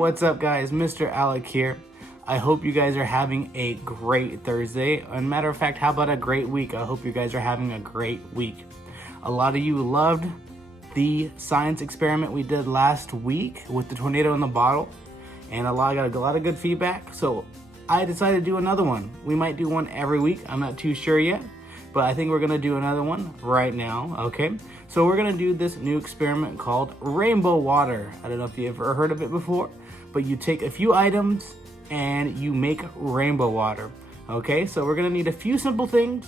What's up, guys? Mr. Alec here. I hope you guys are having a great Thursday. And matter of fact, how about a great week? I hope you guys are having a great week. A lot of you loved the science experiment we did last week with the tornado in the bottle, and I got a lot of good feedback. So I decided to do another one. We might do one every week. I'm not too sure yet, but I think we're gonna do another one right now, okay? So we're gonna do this new experiment called rainbow water. I don't know if you ever heard of it before, but you take a few items and you make rainbow water, okay? So we're gonna need a few simple things.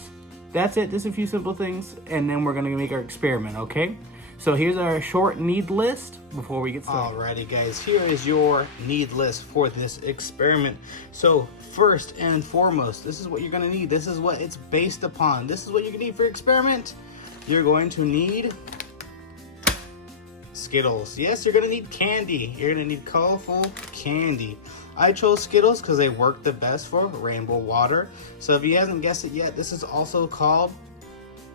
That's it, just a few simple things, and then we're gonna make our experiment, okay? So here's our short need list before we get started. Alrighty guys, here is your need list for this experiment. So first and foremost, this is what you're gonna need. This is what it's based upon. This is what you're gonna need for your experiment. You're going to need Skittles. Yes, you're gonna need candy. You're gonna need colorful candy. I chose Skittles because they work the best for rainbow water. So if you haven't guessed it yet, this is also called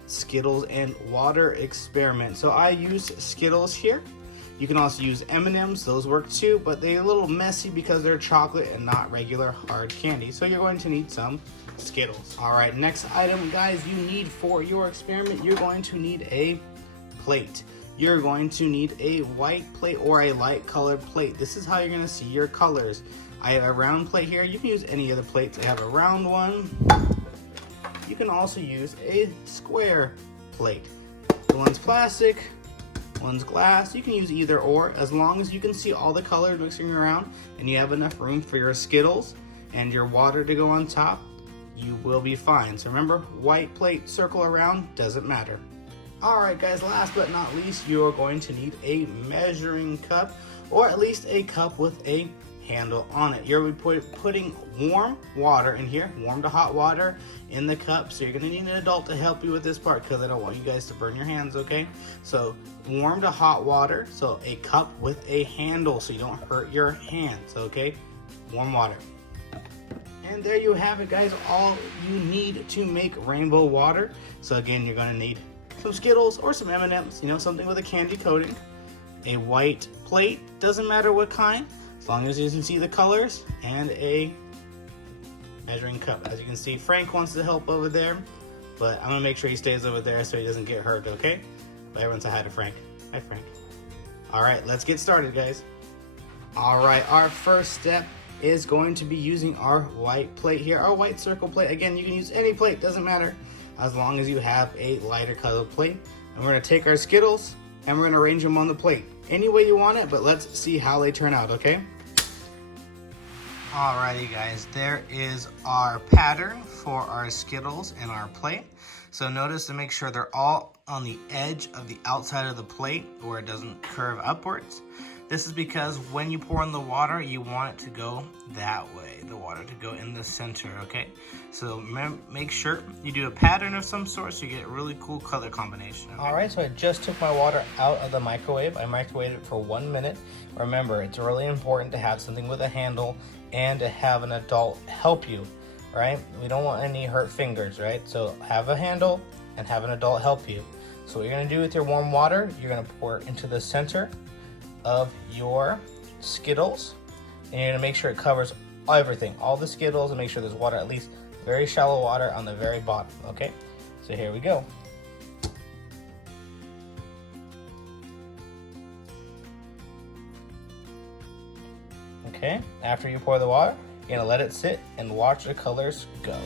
Skittles and water experiment. So I use Skittles here. You can also use M&Ms, those work too, but they're a little messy because they're chocolate and not regular hard candy. So you're going to need some Skittles. All right, next item, guys, you need for your experiment, you're going to need a plate. You're going to need a white plate or a light colored plate. This is how you're gonna see your colors. I have a round plate here. You can use any other plates. I have a round one. You can also use a square plate. One's plastic, one's glass. You can use either or, as long as you can see all the colors mixing around and you have enough room for your Skittles and your water to go on top, you will be fine. So remember, white plate, circle around, doesn't matter. All right guys, last but not least, you're going to need a measuring cup, or at least a cup with a handle on it. You're putting warm water in here, warm to hot water in the cup. So you're gonna need an adult to help you with this part because I don't want you guys to burn your hands, okay? So warm to hot water, so a cup with a handle so you don't hurt your hands, okay? Warm water. And there you have it, guys, all you need to make rainbow water. So again, you're gonna need some Skittles or some M&Ms, you know, something with a candy coating, a white plate, doesn't matter what kind, as long as you can see the colors, and a measuring cup. As you can see, Frank wants to help over there, but I'm gonna make sure he stays over there so he doesn't get hurt, okay? But everyone say hi to Frank. Hi, Frank. All right, let's get started, guys. All right, our first step is going to be using our white plate here, our white circle plate. Again, you can use any plate, doesn't matter, as long as you have a lighter colored plate. And we're gonna take our Skittles and we're gonna arrange them on the plate any way you want it, but let's see how they turn out, okay? Alrighty guys, there is our pattern for our Skittles and our plate. So notice to make sure they're all on the edge of the outside of the plate where it doesn't curve upwards. This is because when you pour in the water, you want it to go that way, the water to go in the center, okay? So make sure you do a pattern of some sort so you get a really cool color combination. Okay? All right, so I just took my water out of the microwave. I microwaved it for 1 minute. Remember, it's really important to have something with a handle and to have an adult help you, right? We don't want any hurt fingers, right? So have a handle and have an adult help you. So what you're gonna do with your warm water, you're gonna pour it into the center of your Skittles, and you're gonna make sure it covers everything, all the Skittles, and make sure there's water, at least very shallow water on the very bottom, okay? So here we go. Okay, after you pour the water, you're gonna let it sit and watch the colors go.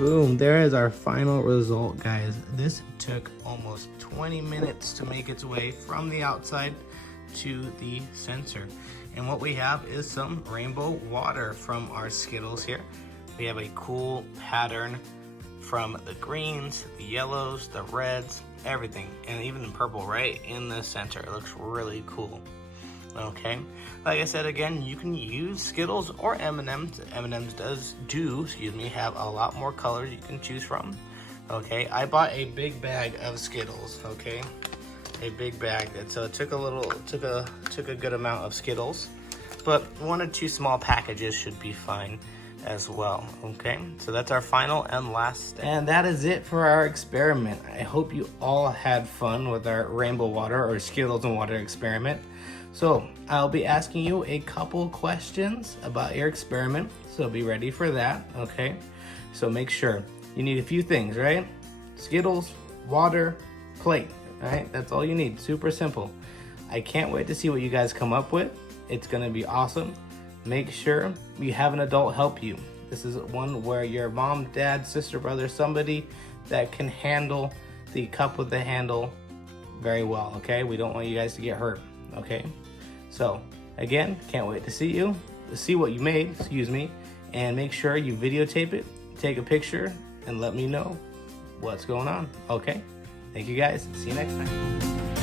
Boom, there is our final result, guys. This took almost 20 minutes to make its way from the outside to the center. And what we have is some rainbow water from our Skittles here. We have a cool pattern from the greens, the yellows, the reds, everything, and even the purple right in the center. It looks really cool. Okay, like I said again, you can use Skittles or M&Ms. M&Ms have a lot more colors you can choose from. Okay, I bought a big bag of Skittles. Okay, a big bag, and so it took a good amount of Skittles, but 1 or 2 small packages should be fine as well. Okay, so that's our final and last step. And that is it for our experiment. I hope you all had fun with our rainbow water or Skittles and water experiment. So I'll be asking you a couple questions about your experiment, so be ready for that. Okay, so make sure you need a few things, right? Skittles, water, plate. All right, that's all you need. Super simple. I can't wait to see what you guys come up with. It's gonna be awesome. Make sure you have an adult help you. This is one where your mom, dad, sister, brother, somebody that can handle the cup with the handle very well, okay? We don't want you guys to get hurt, okay? So again, can't wait to see what you made, excuse me, and make sure you videotape it, take a picture, and let me know what's going on, okay? Thank you guys, see you next time.